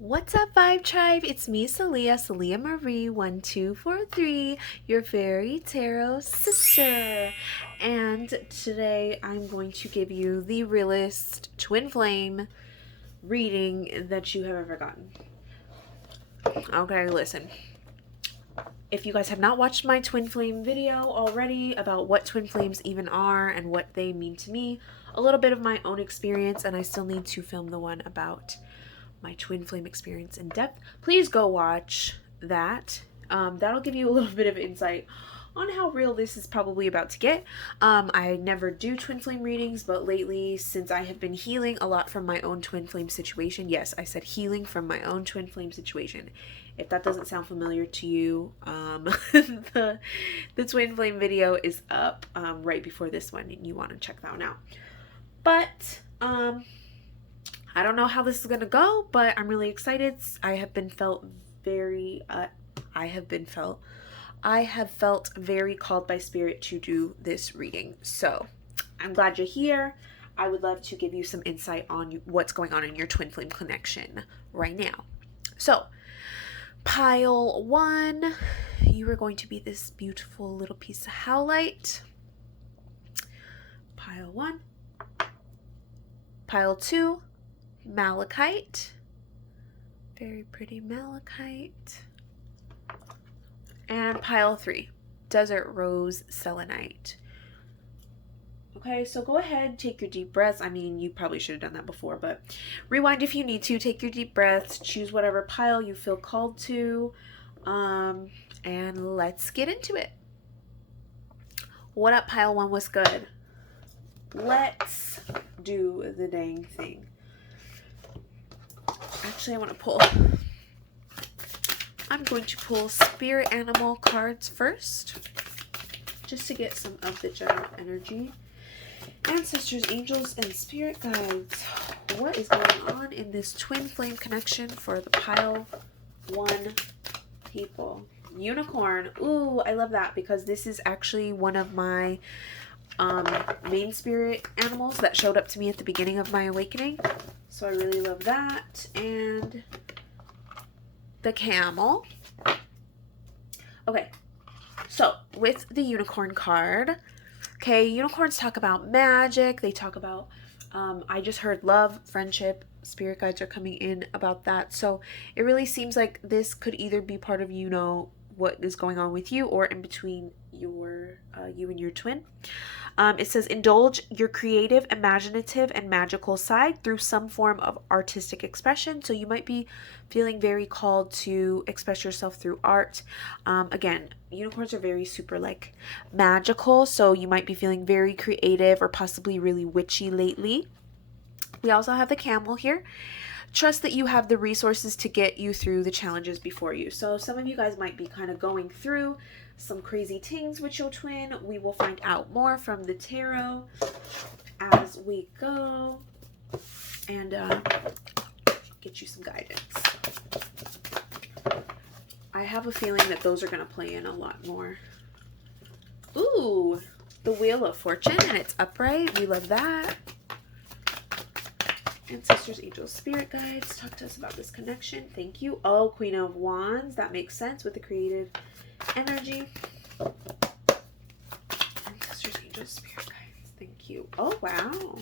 What's up, Vibe Tribe? It's me, Salia Marie 1243, your fairy tarot sister. And today I'm going to give you the realest twin flame reading that you have ever gotten. Okay, listen. If you guys have not watched my twin flame video already about what twin flames even are and what they mean to me, a little bit of my own experience, and I still need to film the one about my twin flame experience in depth, please go watch that. That'll give you a little bit of insight on how real this is probably about to get. I never do twin flame readings, but lately, since I have been healing a lot from my own twin flame situation, yes, I said healing from my own twin flame situation. If that doesn't sound familiar to you, the twin flame video is up right before this one, and you want to check that one out. But I don't know how this is gonna go, but I'm really excited. I have felt very called by spirit to do this reading. So I'm glad you're here. I would love to give you some insight on what's going on in your twin flame connection right now. So pile 1, you are going to be this beautiful little piece of howlite. Pile 1. Pile 2, malachite. Very pretty malachite. And pile 3, desert rose selenite. Okay, so go ahead, take your deep breaths. I mean, you probably should have done that before, but rewind if you need to. Take your deep breaths, choose whatever pile you feel called to, and let's get into it. What up, pile 1? Was good? Let's do the dang thing. Actually, I'm going to pull spirit animal cards first, just to get some of the general energy. Ancestors, angels, and spirit guides. What is going on in this twin flame connection for the pile 1 people? Unicorn. Ooh, I love that because this is actually one of my main spirit animals that showed up to me at the beginning of my awakening. So I really love that. And the camel. Okay, so with the unicorn card, okay, unicorns talk about magic. They talk about, I just heard love, friendship. Spirit guides are coming in about that. So it really seems like this could either be part of, what is going on with you, or in between you and your twin. It says, indulge your creative, imaginative, and magical side through some form of artistic expression. So you might be feeling very called to express yourself through art. Again, unicorns are very super magical. So you might be feeling very creative or possibly really witchy lately. We also have the camel here. Trust that you have the resources to get you through the challenges before you. So some of you guys might be kind of going through some crazy things with your twin. We will find out more from the tarot as we go and get you some guidance. I have a feeling that those are going to play in a lot more. Ooh, the Wheel of Fortune, and it's upright. We love that. Ancestors, angels, spirit guides, talk to us about this connection. Thank you. Oh, Queen of Wands. That makes sense with the creative energy. Ancestors, angels, spirit guides. Thank you. Oh, wow.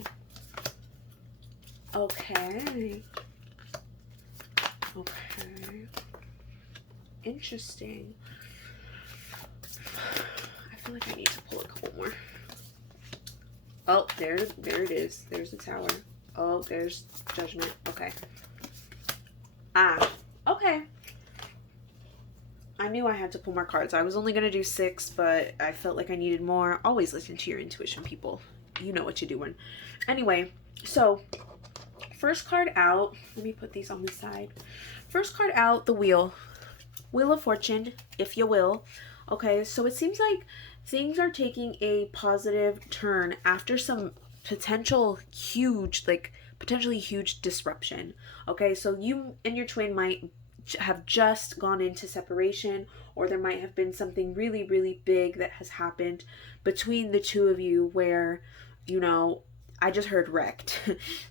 Okay. Okay. Interesting. I feel like I need to pull a couple more. Oh, there it is. There's the Tower. Oh, there's Judgment. Okay. Okay. I knew I had to pull more cards. I was only going to do 6, but I felt like I needed more. Always listen to your intuition, people. You know what you're doing. Anyway, so first card out. Let me put these on the side. First card out, the Wheel. Wheel of Fortune, if you will. Okay, so it seems like things are taking a positive turn after some potentially huge disruption. Okay, so you and your twin might have just gone into separation, or there might have been something really, really big that has happened between the two of you where, I just heard wrecked.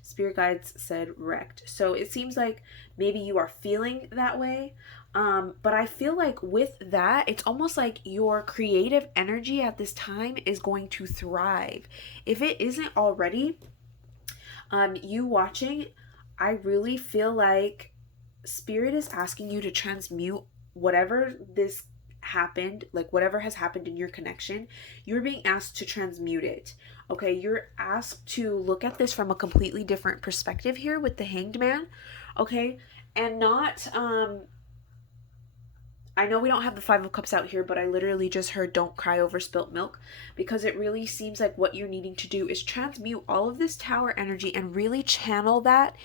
Spirit guides said wrecked. So it seems like maybe you are feeling that way. But I feel like with that, it's almost like your creative energy at this time is going to thrive. If it isn't already, you watching, I really feel like Spirit is asking you to transmute whatever this happened, like whatever has happened in your connection. You're being asked to transmute it. Okay, you're asked to look at this from a completely different perspective here with the Hanged Man. Okay, and not I know we don't have the Five of Cups out here, but I literally just heard don't cry over spilt milk, because it really seems like what you're needing to do is transmute all of this Tower energy and really channel that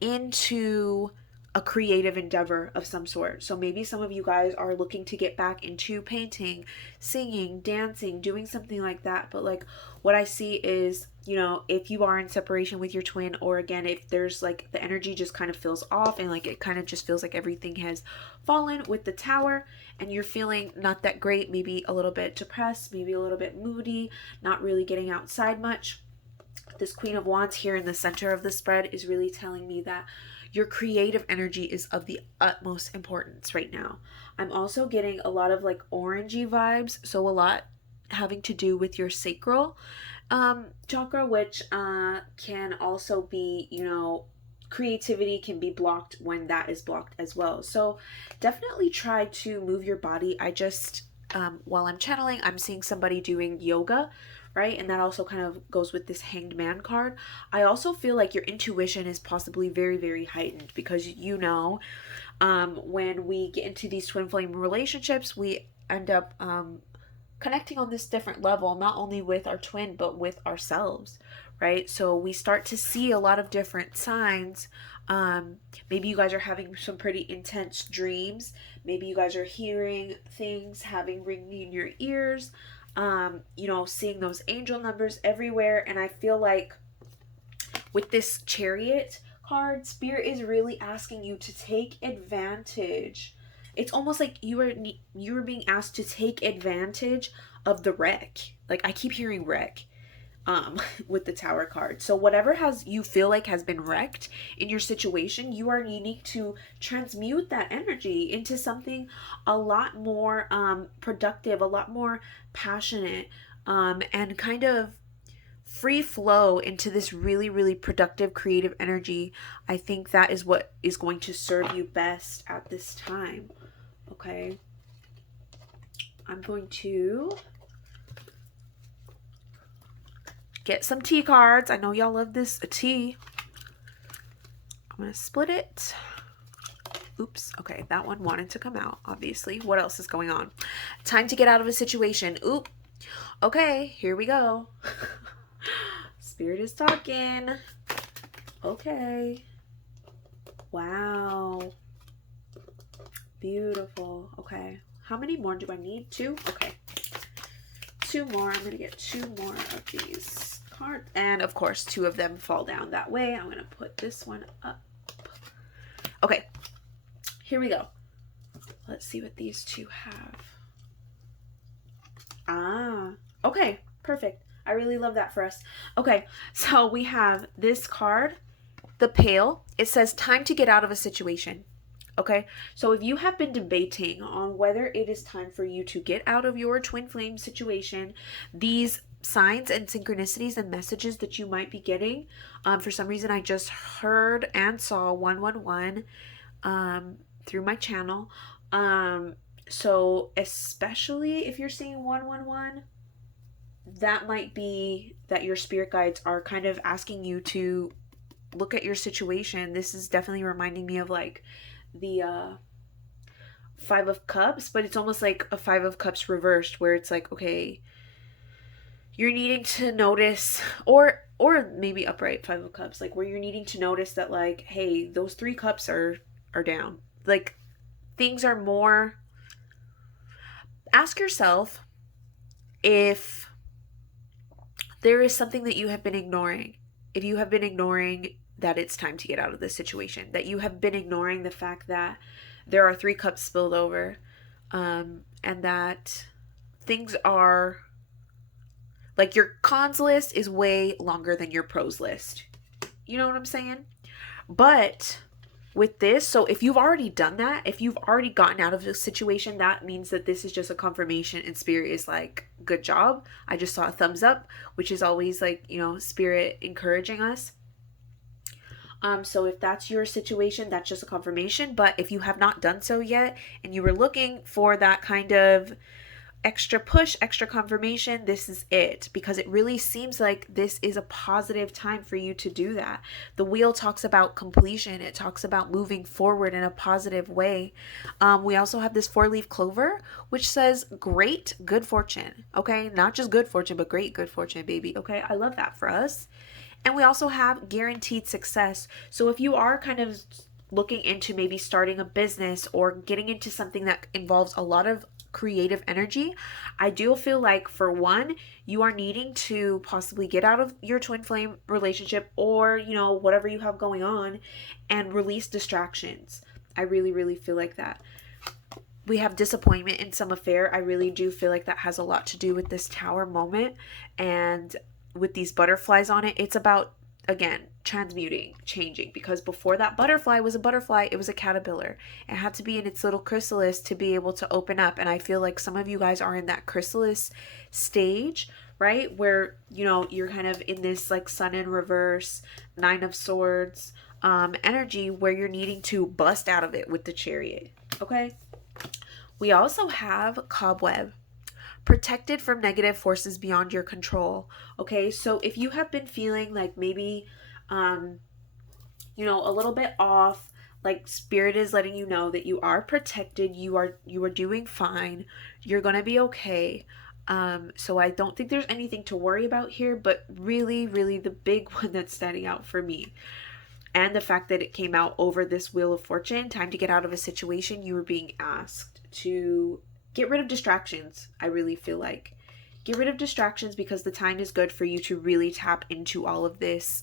into a creative endeavor of some sort. So maybe some of you guys are looking to get back into painting, singing, dancing, doing something like that. But like what I see is, you know, if you are in separation with your twin, or again, if there's like the energy just kind of feels off and like it kind of just feels like everything has fallen with the Tower and you're feeling not that great, maybe a little bit depressed, maybe a little bit moody, not really getting outside much. This Queen of Wands here in the center of the spread is really telling me that your creative energy is of the utmost importance right now. I'm also getting a lot of like orangey vibes, so a lot having to do with your sacral chakra, which can also be, you know, creativity can be blocked when that is blocked as well. So definitely try to move your body. I just while I'm channeling, I'm seeing somebody doing yoga, right? And that also kind of goes with this Hanged Man card. I also feel like your intuition is possibly very, very heightened, because you know, when we get into these twin flame relationships, we end up connecting on this different level, not only with our twin, but with ourselves, right? So we start to see a lot of different signs. Maybe you guys are having some pretty intense dreams. Maybe you guys are hearing things, having ringing in your ears. You know, seeing those angel numbers everywhere. And I feel like with this Chariot card, Spirit is really asking you to take advantage. It's almost like you were being asked to take advantage of the wreck. Like I keep hearing wreck with the Tower card. So whatever has you feel like has been wrecked in your situation, you are needing to transmute that energy into something a lot more productive, a lot more passionate, and kind of free flow into this really, really productive creative energy. I think that is what is going to serve you best at this time. Okay, I'm going to get some tea cards. I know y'all love this tea. I'm going to split it. Oops. Okay, that one wanted to come out, obviously. What else is going on? Time to get out of a situation. Oop. Okay, here we go. Spirit is talking. Okay. Wow. Beautiful. Okay. How many more do I need? 2? Okay. 2 more. I'm going to get 2 more of these cards. And of course, 2 of them fall down that way. I'm going to put this one up. Okay. Here we go. Let's see what these 2 have. Ah. Okay. Perfect. I really love that for us. Okay. So we have this card, the Pale. It says time to get out of a situation. Okay, so if you have been debating on whether it is time for you to get out of your twin flame situation, these signs and synchronicities and messages that you might be getting, for some reason I just heard and saw 111 through my channel. So especially if you're seeing 111, that might be that your spirit guides are kind of asking you to look at your situation. This is definitely reminding me of like the 5 of Cups, but it's almost like a 5 of Cups reversed, where it's like, okay, you're needing to notice, or maybe upright 5 of Cups, like where you're needing to notice that like, hey, those 3 cups are down. Like things are more. Ask yourself if there is something that you have been ignoring. If you have been ignoring that it's time to get out of this situation, that you have been ignoring the fact that there are 3 cups spilled over, and that things are Like your cons list is way longer than your pros list. You know what I'm saying? But with this, so if you've already done that, if you've already gotten out of the situation, that means that this is just a confirmation, and spirit is like, good job. I just saw a thumbs up, which is always like, you know, spirit encouraging us. So if that's your situation, that's just a confirmation. But if you have not done so yet and you were looking for that kind of extra push, extra confirmation, this is it, because it really seems like this is a positive time for you to do that. The wheel talks about completion. It talks about moving forward in a positive way. We also have this 4-leaf clover, which says great good fortune. Okay, not just good fortune, but great good fortune, baby. Okay, I love that for us. And we also have guaranteed success. So if you are kind of looking into maybe starting a business or getting into something that involves a lot of creative energy, I do feel like, for one, you are needing to possibly get out of your twin flame relationship, or, you know, whatever you have going on, and release distractions. I really, really feel like that. We have disappointment in some affair. I really do feel like that has a lot to do with this Tower moment. And with these butterflies on it, it's about, again, transmuting, changing, because before that butterfly was a butterfly, it was a caterpillar. It had to be in its little chrysalis to be able to open up. And I feel like some of you guys are in that chrysalis stage, right, where, you know, you're kind of in this like sun in reverse, 9 of swords energy, where you're needing to bust out of it with the Chariot. Okay, we also have cobweb, protected from negative forces beyond your control. Okay, so if you have been feeling like maybe you know, a little bit off, like spirit is letting you know that you are protected, you are doing fine, you're gonna be okay. So I don't think there's anything to worry about here, but really, really the big one that's standing out for me, and the fact that it came out over this Wheel of Fortune, time to get out of a situation, you were being asked to get rid of distractions. I really feel like get rid of distractions, because the time is good for you to really tap into all of this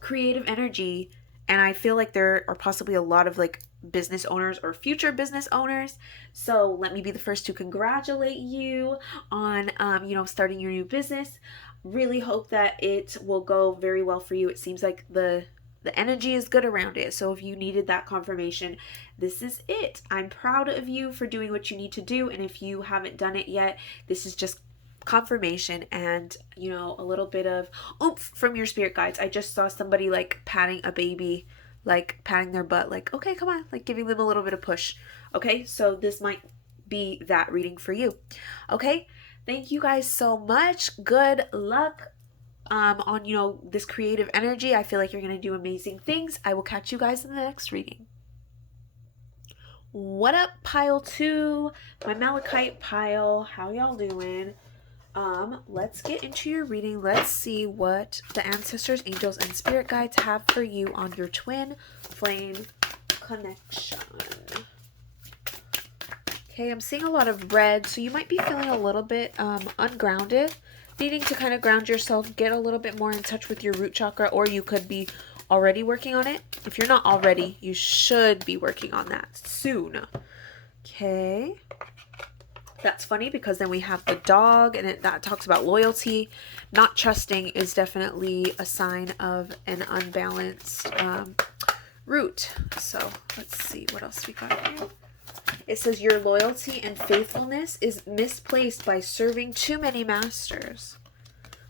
creative energy. And I feel like there are possibly a lot of like business owners or future business owners. So let me be the first to congratulate you on, you know, starting your new business. Really hope that it will go very well for you. It seems like the energy is good around it. So if you needed that confirmation, this is it. I'm proud of you for doing what you need to do. And if you haven't done it yet, this is just confirmation and, you know, a little bit of oomph from your spirit guides. I just saw somebody like patting a baby, like patting their butt, like, okay, come on, like giving them a little bit of push. Okay, so this might be that reading for you. Okay, thank you guys so much. Good luck on, you know, this creative energy. I feel like you're going to do amazing things. I will catch you guys in the next reading. What up, pile 2? My malachite pile. How y'all doing? Let's get into your reading. Let's see what the ancestors, angels, and spirit guides have for you on your twin flame connection. Okay, I'm seeing a lot of red, so you might be feeling a little bit ungrounded, needing to kind of ground yourself, get a little bit more in touch with your root chakra, or you could be already working on it. If you're not already, you should be working on that soon. Okay. That's funny, because then we have the dog, and that talks about loyalty. Not trusting is definitely a sign of an unbalanced root. So let's see what else we got here. It says your loyalty and faithfulness is misplaced by serving too many masters.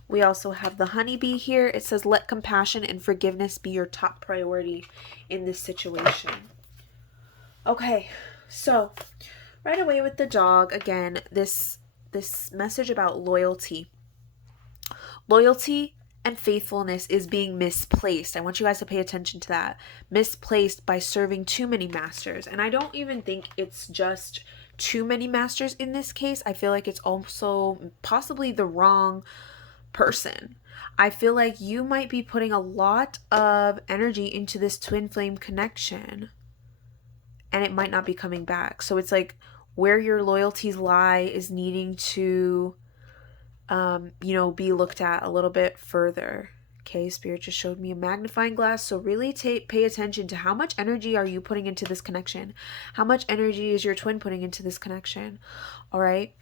We also have the honeybee here. It says let compassion and forgiveness be your top priority in this situation. Okay, so right away with the dog, again, this message about loyalty. Loyalty and faithfulness is being misplaced. I want you guys to pay attention to that. Misplaced by serving too many masters. And I don't even think it's just too many masters in this case. I feel like it's also possibly the wrong person. I feel like you might be putting a lot of energy into this twin flame connection, and it might not be coming back. So it's like where your loyalties lie is needing to, you know, be looked at a little bit further. Okay, Spirit just showed me a magnifying glass. So really pay attention to how much energy are you putting into this connection? How much energy is your twin putting into this connection? All right.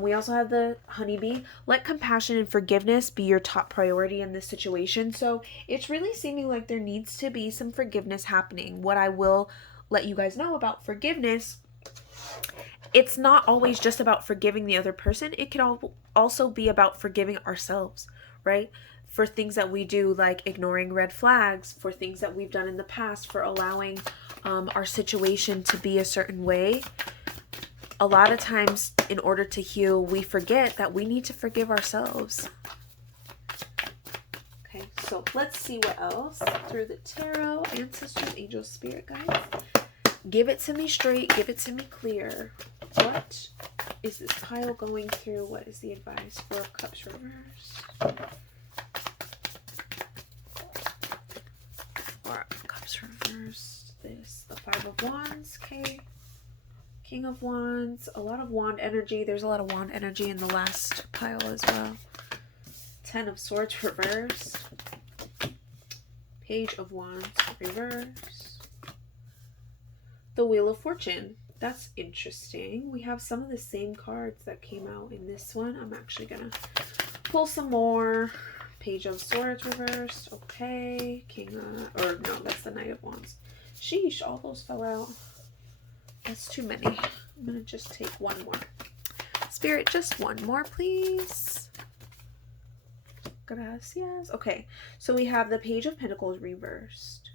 We also have the honeybee. Let compassion and forgiveness be your top priority in this situation. So it's really seeming like there needs to be some forgiveness happening. What I will let you guys know about forgiveness, it's not always just about forgiving the other person. It can also be about forgiving ourselves, right? For things that we do, like ignoring red flags, for things that we've done in the past, for allowing our situation to be a certain way. A lot of times, in order to heal, we forget that we need to forgive ourselves. Okay, so let's see what else through the tarot, ancestors, angels, spirit guides. Give it to me straight. Give it to me clear. What is this pile going through? What is the advice? Four of Cups reversed. Four of Cups reversed. This, the Five of Wands. Okay. King of Wands. A lot of wand energy. There's a lot of wand energy in the last pile as well. Ten of Swords reversed. Page of Wands reversed. The Wheel of Fortune. That's interesting. We have some of the same cards that came out in this one. I'm actually gonna pull some more. Page of Swords reversed. Okay. Or no, that's the Knight of Wands. Sheesh, all those fell out. That's too many. I'm gonna just take one more. Spirit, just one more, please. Gracias. Okay, so we have the Page of Pentacles reversed.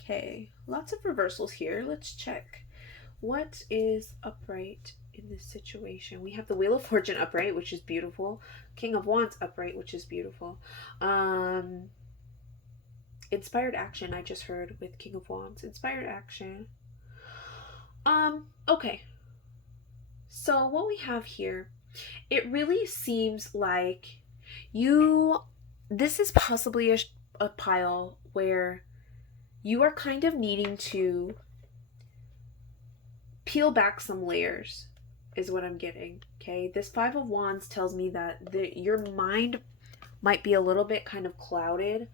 Okay, lots of reversals here. Let's check. What is upright in this situation? We have the Wheel of Fortune upright, which is beautiful. King of Wands upright, which is beautiful. Inspired action, I just heard with King of Wands. Inspired action. Okay. So what we have here, it really seems like this is possibly a pile where you are kind of needing to peel back some layers, is what I'm getting. Okay, this Five of Wands tells me that your mind might be a little bit kind of clouded.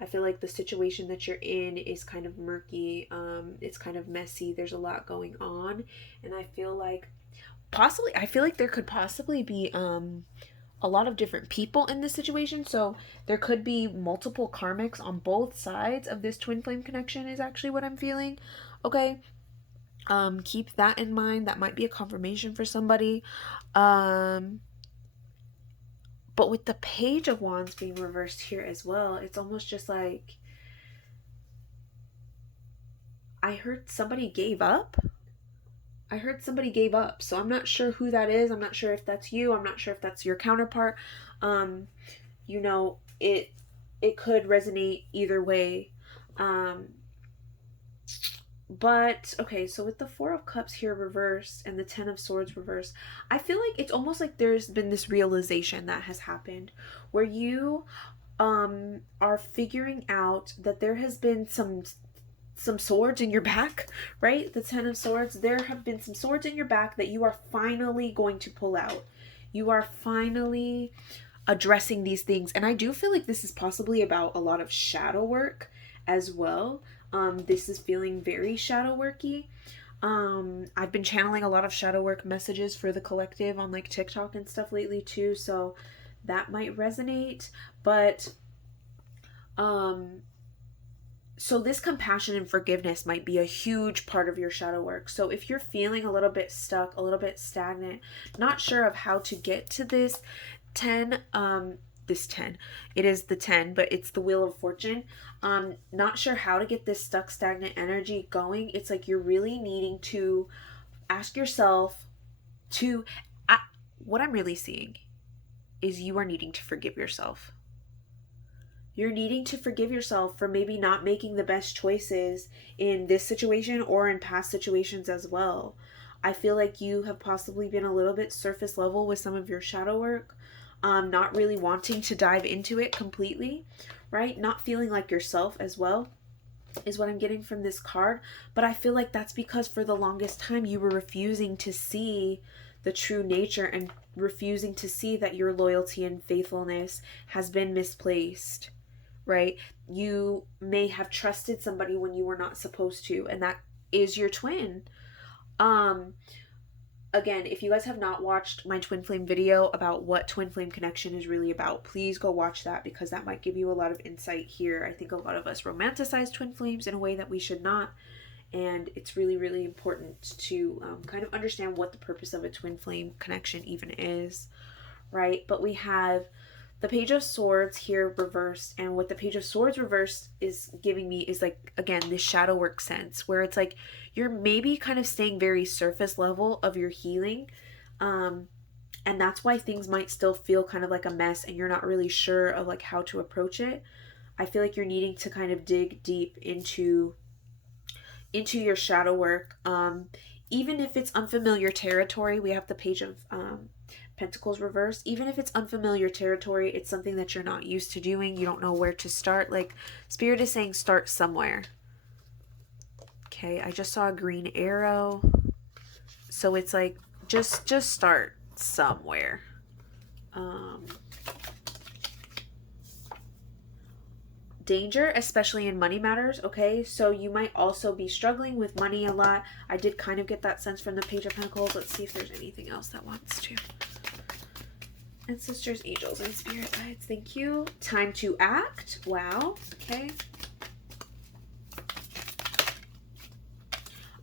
I feel like the situation that you're in is kind of murky. It's kind of messy. There's a lot going on, and I feel like there could possibly be a lot of different people in this situation. So there could be multiple karmics on both sides of this twin flame connection is actually what I'm feeling. Okay. Keep that in mind. That might be a confirmation for somebody. But with the Page of Wands being reversed here as well, it's almost just like I heard somebody gave up. So I'm not sure who that is. I'm not sure if that's you. I'm not sure if that's your counterpart. You know, it could resonate either way. But okay, so with the Four of Cups here reversed and the Ten of Swords reversed, I feel like it's almost like there's been this realization that has happened where you are figuring out that there has been some swords in your back, right? The Ten of Swords, there have been some swords in your back that you are finally going to pull out. You are finally addressing these things. And I do feel like this is possibly about a lot of shadow work as well. This is feeling very shadow worky. I've been channeling a lot of shadow work messages for the collective on like TikTok and stuff lately too, so that might resonate. But so this compassion and forgiveness might be a huge part of your shadow work. So if you're feeling a little bit stuck, a little bit stagnant, not sure of how to get to this 10, it is the 10, but it's the Wheel of Fortune. Not sure how to get this stuck, stagnant energy going. It's like you're really needing to ask yourself what I'm really seeing is you are needing to forgive yourself. You're needing to forgive yourself for maybe not making the best choices in this situation or in past situations as well. I feel like you have possibly been a little bit surface level with some of your shadow work, not really wanting to dive into it completely, right? Not feeling like yourself as well is what I'm getting from this card. But I feel like that's because for the longest time you were refusing to see the true nature and refusing to see that your loyalty and faithfulness has been misplaced. right? You may have trusted somebody when you were not supposed to, and that is your twin. Um, Again, if you guys have not watched my twin flame video about what twin flame connection is really about, please go watch that, because that might give you a lot of insight here. I think a lot of us romanticize twin flames in a way that we should not, and it's really, really important to kind of understand what the purpose of a twin flame connection even is, right? But we have the Page of Swords here reversed, and what the Page of Swords reversed is giving me is like, again, this shadow work sense where it's like you're maybe kind of staying very surface level of your healing, and that's why things might still feel kind of like a mess and you're not really sure of like how to approach it. I feel like you're needing to kind of dig deep into your shadow work, even if it's unfamiliar territory. We have the Page of Pentacles reversed. Even if it's unfamiliar territory, it's something that you're not used to doing, you don't know where to start. Like, Spirit is saying start somewhere. Okay, I just saw a green arrow, so it's like just start somewhere. Danger, especially in money matters. Okay, so you might also be struggling with money a lot. I did kind of get that sense from the Page of Pentacles. Let's see if there's anything else that wants to. Ancestors, angels, and spirit guides, thank you. Time to act. Wow. Okay.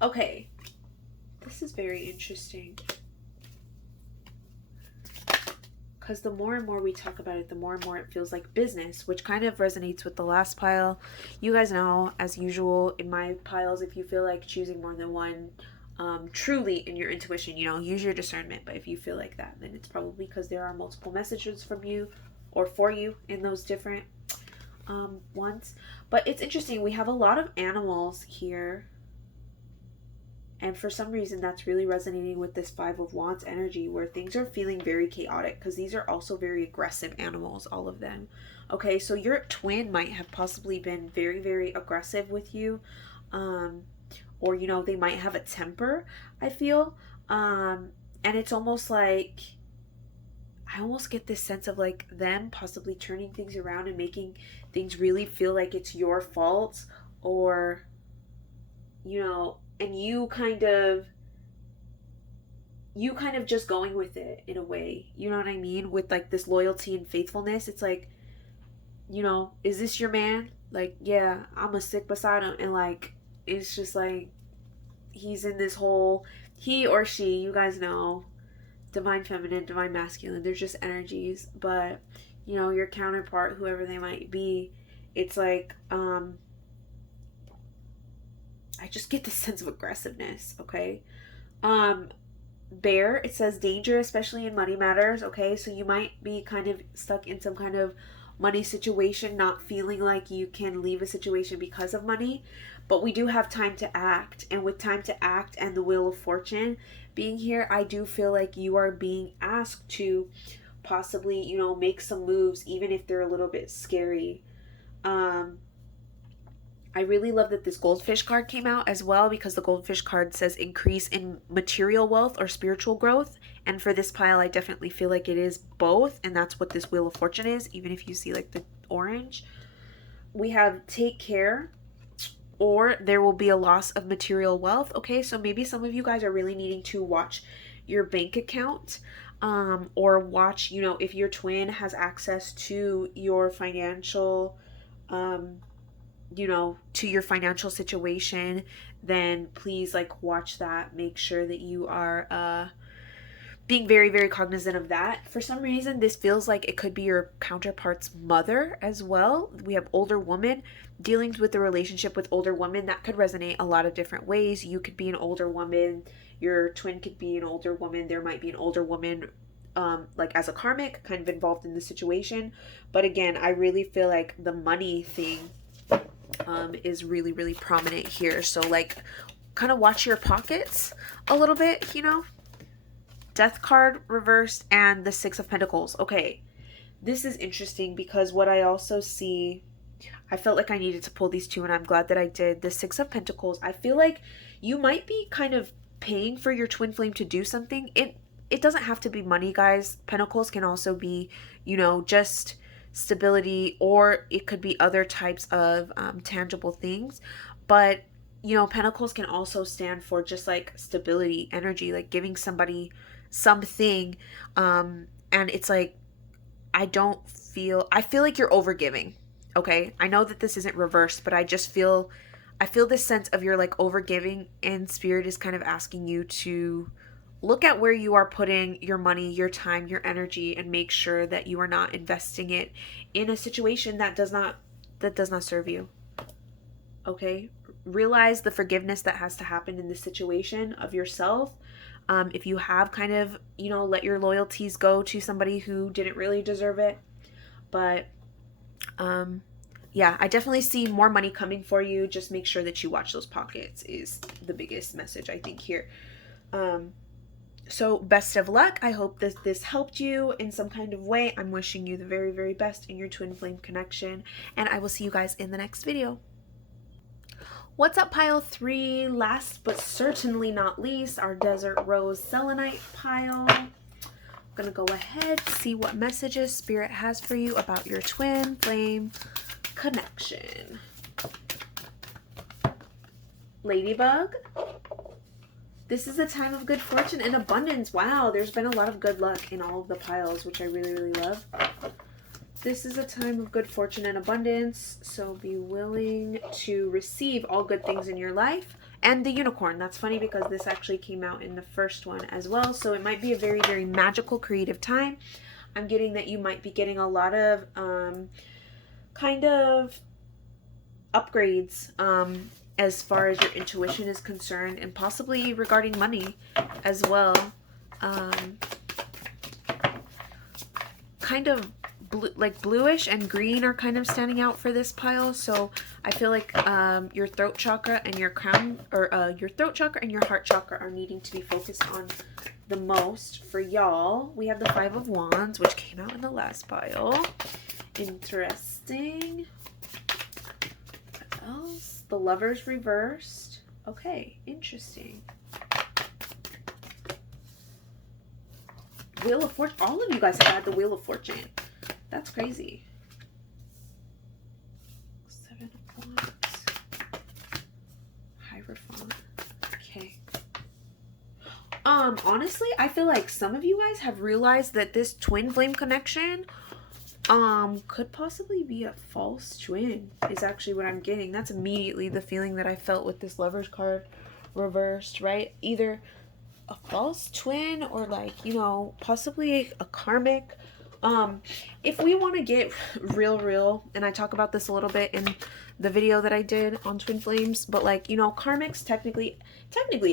Okay. This is very interesting, because the more and more we talk about it, the more and more it feels like business, which kind of resonates with the last pile. You guys know, as usual, in my piles, if you feel like choosing more than one, truly in your intuition, you know, use your discernment. But if you feel like that, then it's probably because there are multiple messages from you or for you in those different ones. But it's interesting, we have a lot of animals here, and for some reason that's really resonating with this Five of Wands energy, where things are feeling very chaotic, because these are also very aggressive animals, all of them. Okay, so your twin might have possibly been very, very aggressive with you, or, you know, they might have a temper, I feel. And it's almost like, I almost get this sense of like them possibly turning things around and making things really feel like it's your fault, or, you know, and you kind of just going with it in a way, you know what I mean, with like this loyalty and faithfulness. It's like, you know, is this your man? Like, yeah, I'm a sick beside him, and like, it's just like he's in this whole, he or she, you guys know, divine feminine, divine masculine, there's just energies. But, you know, your counterpart, whoever they might be, it's like, I just get this sense of aggressiveness. Okay. Bear, it says danger, especially in money matters. Okay, so you might be kind of stuck in some kind of money situation, not feeling like you can leave a situation because of money. But we do have time to act, and with time to act and the Wheel of Fortune being here, I do feel like you are being asked to possibly, you know, make some moves, even if they're a little bit scary. I really love that this goldfish card came out as well, because the goldfish card says increase in material wealth or spiritual growth. And for this pile, I definitely feel like it is both. And that's what this Wheel of Fortune is, even if you see like the orange. We have take care, or there will be a loss of material wealth. Okay, so maybe some of you guys are really needing to watch your bank account, or watch, you know, if your twin has access to your financial, you know, to your financial situation, then please like watch that. Make sure that you are being very, very cognizant of that. For some reason, this feels like it could be your counterpart's mother as well. We have older woman, dealings with the relationship with older woman. That could resonate a lot of different ways. You could be an older woman, your twin could be an older woman, there might be an older woman like as a karmic kind of involved in the situation. But again, I really feel like the money thing is really, really prominent here. So like, kind of watch your pockets a little bit, you know. Death card reversed and the Six of Pentacles. Okay, this is interesting, because what I also see, I felt like I needed to pull these two, and I'm glad that I did. The Six of Pentacles, I feel like you might be kind of paying for your twin flame to do something. It doesn't have to be money, guys. Pentacles can also be, you know, just stability, or it could be other types of tangible things. But you know, pentacles can also stand for just like stability, energy, like giving somebody something. And it's like, I feel like you're overgiving. Okay, I know that this isn't reversed, but I feel this sense of you're like overgiving, and spirit is kind of asking you to look at where you are putting your money, your time, your energy, and make sure that you are not investing it in a situation that does not serve you. Okay, realize the forgiveness that has to happen in this situation of yourself. If you have kind of, you know, let your loyalties go to somebody who didn't really deserve it. But yeah, I definitely see more money coming for you. Just make sure that you watch those pockets is the biggest message, I think, here. So best of luck. I hope that this helped you in some kind of way. I'm wishing you the very, very best in your twin flame connection, and I will see you guys in the next video. What's up, pile 3? Last but certainly not least, our Desert Rose Selenite pile. I'm gonna go ahead, see what messages Spirit has for you about your twin flame connection. Ladybug. This is a time of good fortune and abundance. Wow, there's been a lot of good luck in all of the piles, which I really, really love. This is a time of good fortune and abundance, so be willing to receive all good things in your life. And the unicorn. That's funny because this actually came out in the first one as well, so it might be a very, very magical, creative time. I'm getting that you might be getting a lot of kind of upgrades as far as your intuition is concerned, and possibly regarding money as well. Kind of bluish and green are kind of standing out for this pile. So I feel like your throat chakra and your crown, or your throat chakra and your heart chakra are needing to be focused on the most for y'all. We have the 5 of Wands, which came out in the last pile. Interesting. What else? The Lovers reversed. Okay, interesting. Wheel of Fortune. All of you guys have had the Wheel of Fortune. That's crazy. 7 of Wands. Hierophant. Okay. Honestly, I feel like some of you guys have realized that this twin flame connection could possibly be a false twin, is actually what I'm getting. That's immediately the feeling that I felt with this Lovers card reversed, right? Either a false twin or, like, you know, possibly a karmic. If we want to get real, and I talk about this a little bit in the video that I did on twin flames, but, like, you know, karmics, technically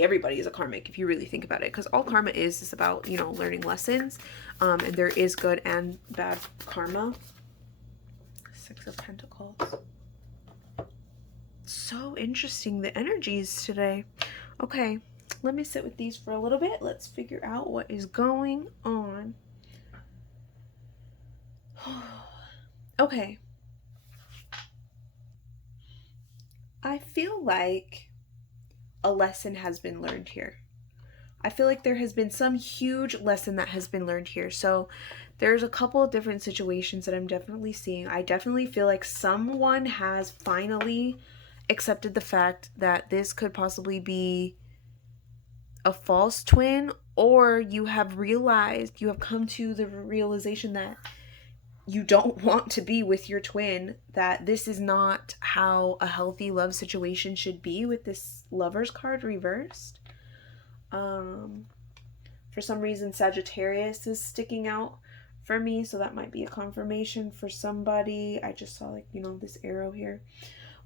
everybody is a karmic if you really think about it, because all karma is about, you know, learning lessons, and there is good and bad karma. 6 of Pentacles. So interesting, the energies today. Okay, let me sit with these for a little bit. Let's figure out what is going on. Okay. I feel like a lesson has been learned here. I feel like there has been some huge lesson that has been learned here. So there's a couple of different situations that I'm definitely seeing. I definitely feel like someone has finally accepted the fact that this could possibly be a false twin, or you have realized, you have come to the realization that you don't want to be with your twin, that this is not how a healthy love situation should be with this Lovers card reversed. For some reason, Sagittarius is sticking out for me, so that might be a confirmation for somebody. I just saw, like, you know, this arrow here.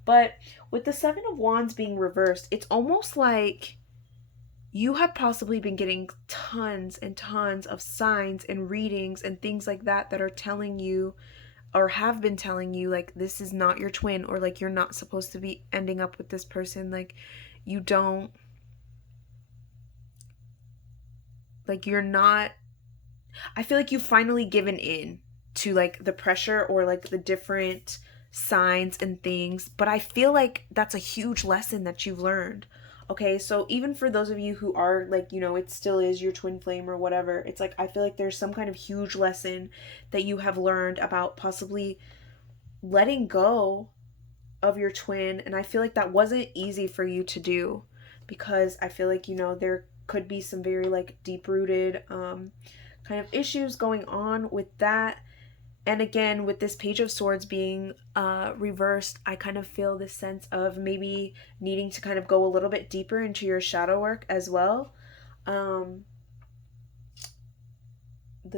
But with the 7 of Wands being reversed, it's almost like you have possibly been getting tons and tons of signs and readings and things like that that are telling you, or have been telling you, like, this is not your twin, or like you're not supposed to be ending up with this person, like you don't, like you're not. I feel like you've finally given in to, like, the pressure or like the different signs and things, but I feel like that's a huge lesson that you've learned. Okay, so even for those of you who are like, it still is your twin flame or whatever, it's like I feel like there's some kind of huge lesson that you have learned about possibly letting go of your twin. And I feel like that wasn't easy for you to do, because I feel like, there could be some very like deep rooted kind of issues going on with that. And again, with this Page of Swords being reversed, I kind of feel this sense of maybe needing to kind of go a little bit deeper into your shadow work as well. The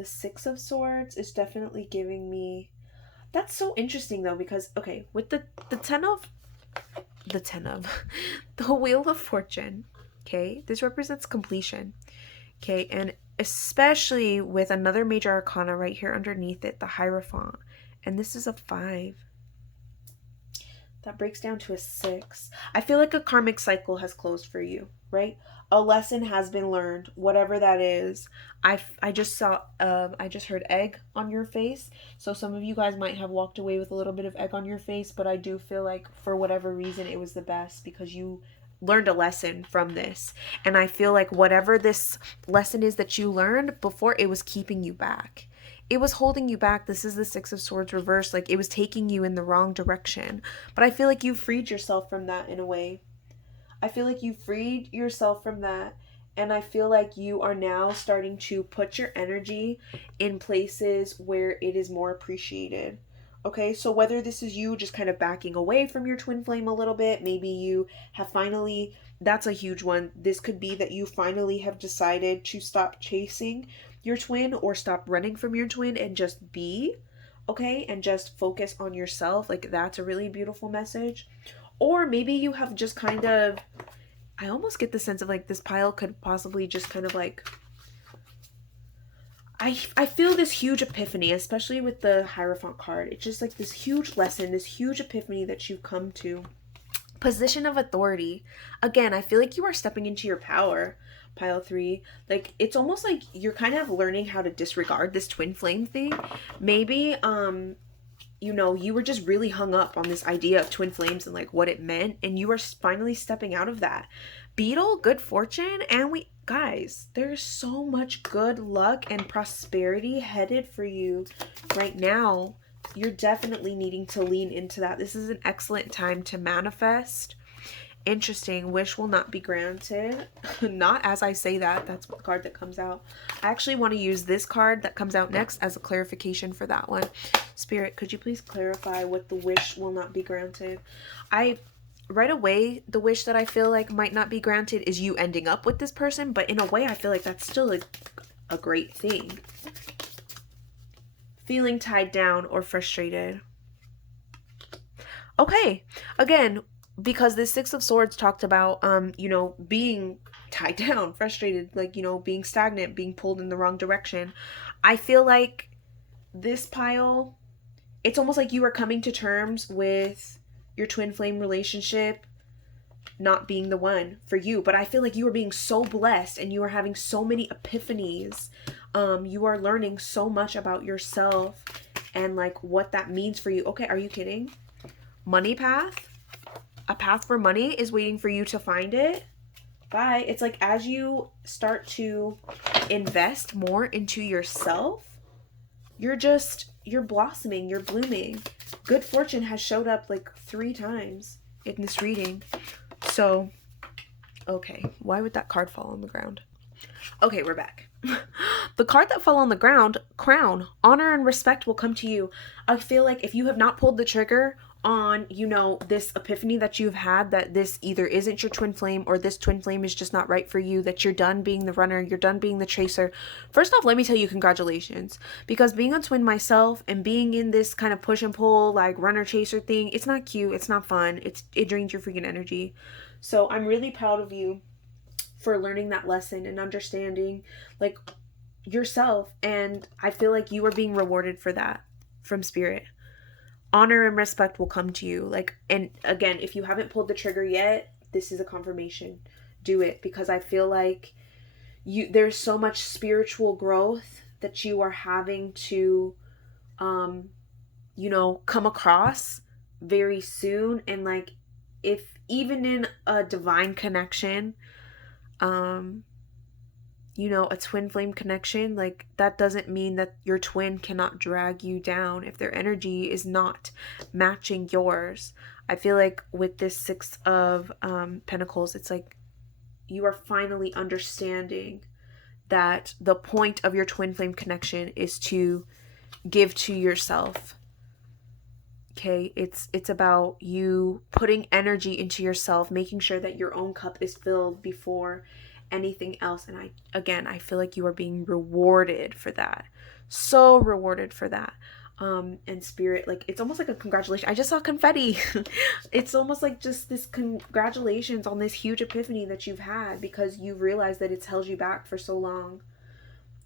Six of Swords is definitely giving me... That's so interesting though, because okay, with the ten of the Wheel of Fortune, okay, this represents completion. Okay, and especially with another major arcana right here underneath it, the Hierophant. And this is a 5. That breaks down to a 6. I feel like a karmic cycle has closed for you, right? A lesson has been learned, whatever that is. I just saw, I just heard egg on your face. So some of you guys might have walked away with a little bit of egg on your face, but I do feel like for whatever reason it was the best, because you learned a lesson from this. And I feel like whatever this lesson is that you learned before, it was keeping you back. It was holding you back. This is the Six of Swords reversed. Like, it was taking you in the wrong direction. But I feel like you freed yourself from that in a way. I feel like you freed yourself from that. And I feel like you are now starting to put your energy in places where it is more appreciated. Okay, so whether this is you just kind of backing away from your twin flame a little bit, maybe you have finally, that's a huge one. This could be that you finally have decided to stop chasing your twin or stop running from your twin and just be, okay, and just focus on yourself. Like, that's a really beautiful message. Or maybe you have just kind of, I almost get the sense of like this pile could possibly just kind of like, I feel this huge epiphany, especially with the Hierophant card. It's just like this huge lesson, this huge epiphany that you've come to. Position of authority. Again, I feel like you are stepping into your power, pile 3. Like, it's almost like you're kind of learning how to disregard this twin flame thing. Maybe, you were just really hung up on this idea of twin flames and like what it meant, and you are finally stepping out of that. Beetle, good fortune, and guys, there's so much good luck and prosperity headed for you right now. You're definitely needing to lean into that. This is an excellent time to manifest. Interesting. Wish will not be granted. Not as I say that. That's what card that comes out. I actually want to use this card that comes out next as a clarification for that one. Spirit, could you please clarify what the wish will not be granted? Right away, the wish that I feel like might not be granted is you ending up with this person, but in a way I feel like that's still a great thing. Feeling tied down or frustrated. Okay, again, because this Six of Swords talked about, being tied down, frustrated, like, being stagnant, being pulled in the wrong direction. I feel like this pile, it's almost like you are coming to terms with your twin flame relationship not being the one for you. But I feel like you are being so blessed and you are having so many epiphanies. You are learning so much about yourself and like what that means for you. Okay, are you kidding? Money path? A path for money is waiting for you to find it. Bye. It's like as you start to invest more into yourself, you're blossoming, you're blooming. Good fortune has showed up like 3 times in this reading. So, okay, why would that card fall on the ground? Okay, we're back. The card that fell on the ground, Crown. Honor and respect will come to you. I feel like if you have not pulled the trigger on, this epiphany that you've had, that this either isn't your twin flame or this twin flame is just not right for you, that you're done being the runner, you're done being the chaser. First off, let me tell you congratulations, because being a twin myself and being in this kind of push and pull, like runner chaser thing, it's not cute, it's not fun, it drains your freaking energy. So I'm really proud of you for learning that lesson and understanding like yourself, and I feel like you are being rewarded for that from Spirit. Honor and respect will come to you. Like, and again, if you haven't pulled the trigger yet, this is a confirmation. Do it, because I feel like there's so much spiritual growth that you are having to come across very soon. And like, if even in a divine connection, you know, a twin flame connection, like that doesn't mean that your twin cannot drag you down if their energy is not matching yours. I feel like with this Six of Pentacles, it's like you are finally understanding that the point of your twin flame connection is to give to yourself. Okay, it's about you putting energy into yourself, making sure that your own cup is filled before anything else. And I feel like you are being rewarded for that. So rewarded for that. And spirit, like, it's almost like a congratulation. I just saw confetti. It's almost like just this congratulations on this huge epiphany that you've had, because you realize that it's held you back for so long.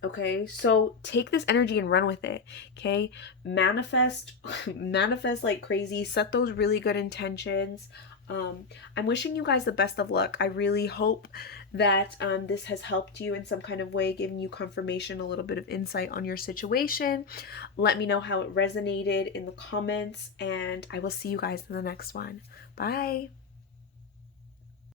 Okay, so take this energy and run with it. Okay, manifest manifest like crazy, set those really good intentions. I'm wishing you guys the best of luck. I really hope that this has helped you in some kind of way, giving you confirmation, a little bit of insight on your situation. Let me know how it resonated in the comments, and I will see you guys in the next one. Bye.